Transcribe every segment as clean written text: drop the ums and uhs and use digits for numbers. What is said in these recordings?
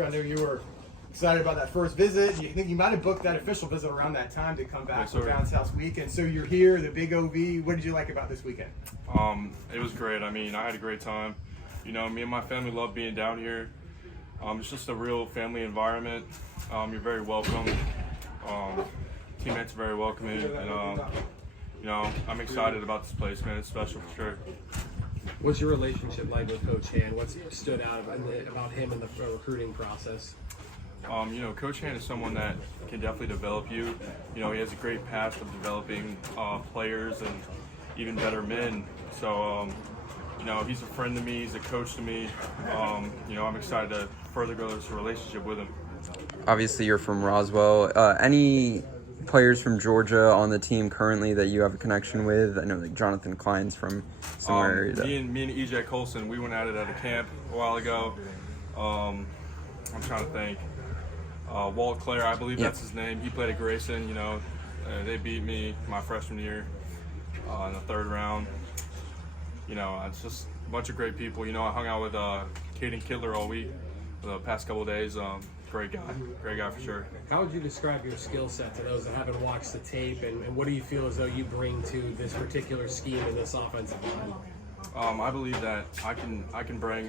I know you were excited about that first visit. You think you might have booked that official visit around that time to come back for Bounce House Weekend. So you're here, the big OV. What did you like about this weekend? It was great. I mean, I had a great time. You know, me and my family love being down here. It's just a real family environment. You're very welcome. Teammates are very welcoming, and you know, I'm excited about this place, man. It's special for sure. What's your relationship like with Coach Han? What's stood out about him in the recruiting process? You know, Coach Han is someone that can definitely develop you. You know, he has a great past of developing players and even better men. So, you know, he's a friend to me. He's a coach to me. You know, I'm excited to further grow this relationship with him. Obviously, you're from Roswell. Any players from Georgia on the team currently that you have a connection with? I know like Jonathan Klein's from somewhere area. Me and EJ Colson, we went at it at a camp a while ago. I'm trying to think. Walt Clare, I believe that's his name. He played at Grayson. You know, they beat me my freshman year in the third round. You know, it's just a bunch of great people. You know, I hung out with Caden Kittler all week, the past couple of days. Great guy for sure. How would you describe your skill set to those that haven't watched the tape, and what do you feel as though you bring to this particular scheme and this offensive line? I believe that I can bring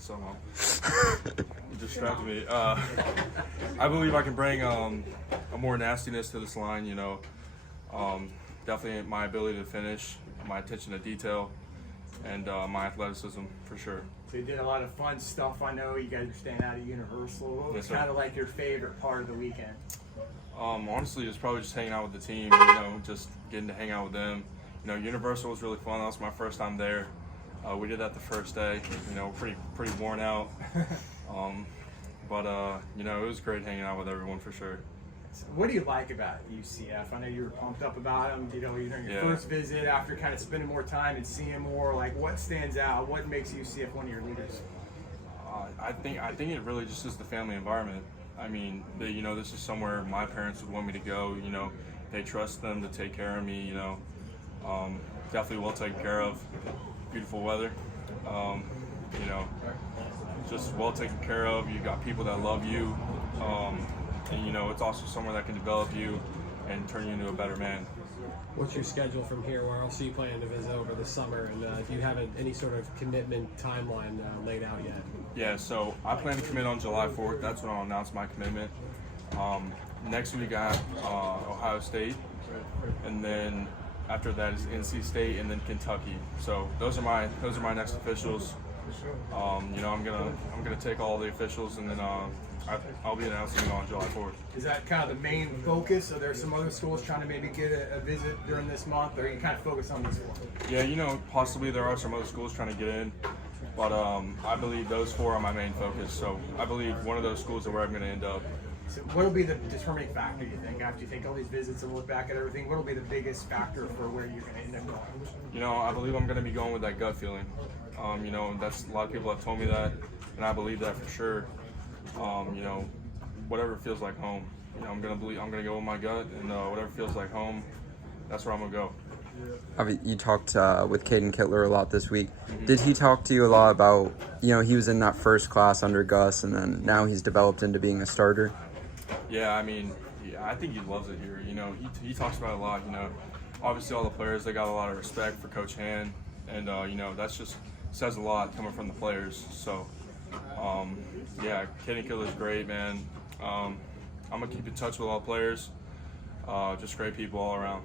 so you distracted me. I believe I can bring a more nastiness to this line. You know, definitely my ability to finish, my attention to detail, and my athleticism for sure. So you did a lot of fun stuff. I know you guys are staying out of Universal. What was Yes, kind of like your favorite part of the weekend? Honestly, it's probably just hanging out with the team. You know, just getting to hang out with them. You know, Universal was really fun. That was my first time there. We did that the first day. You know, pretty worn out. But you know, it was great hanging out with everyone for sure. So what do you like about UCF? I know you were pumped up about them. You know, during your first visit, after kind of spending more time and seeing more. Like, what stands out? What makes UCF one of your leaders? I think it really just is the family environment. I mean, you know, this is somewhere my parents would want me to go. You know, they trust them to take care of me. You know, definitely well taken care of. Beautiful weather. You know, just well taken care of. You got people that love you. And you know, it's also somewhere that can develop you and turn you into a better man. What's your schedule from here? Where else are you planning to visit over the summer? And do you have any sort of commitment timeline laid out yet? Yeah, so I plan to commit on July 4th. That's when I'll announce my commitment. Next week I have Ohio State, and then after that is NC State, and then Kentucky. So those are my next officials. You know, I'm gonna take all the officials, and then I'll be announcing it on July 4th. Is that kind of the main focus? Are there some other schools trying to maybe get a visit during this month, or are you kind of focused on this one? Yeah, you know, possibly there are some other schools trying to get in, but I believe those four are my main focus. So I believe one of those schools are where I'm going to end up. So what will be the determining factor, you think, after you take all these visits and look back at everything? What will be the biggest factor for where you're going to end up going? You know, I believe I'm going to be going with that gut feeling. You know, that's a lot of people have told me that, and I believe that for sure. You know, whatever feels like home. You know, I'm gonna go with my gut, and whatever feels like home, that's where I'm gonna go. You talked with Caden Kittler a lot this week. Did he talk to you a lot about, you know, he was in that first class under Gus, and then now he's developed into being a starter? Yeah, I mean, I think he loves it here. You know, he talks about it a lot. You know, obviously all the players, they got a lot of respect for Coach Han, and you know, that's just says a lot coming from the players. So. Yeah, Caden Kittler's great, man. I'm gonna keep in touch with all players. Just great people all around.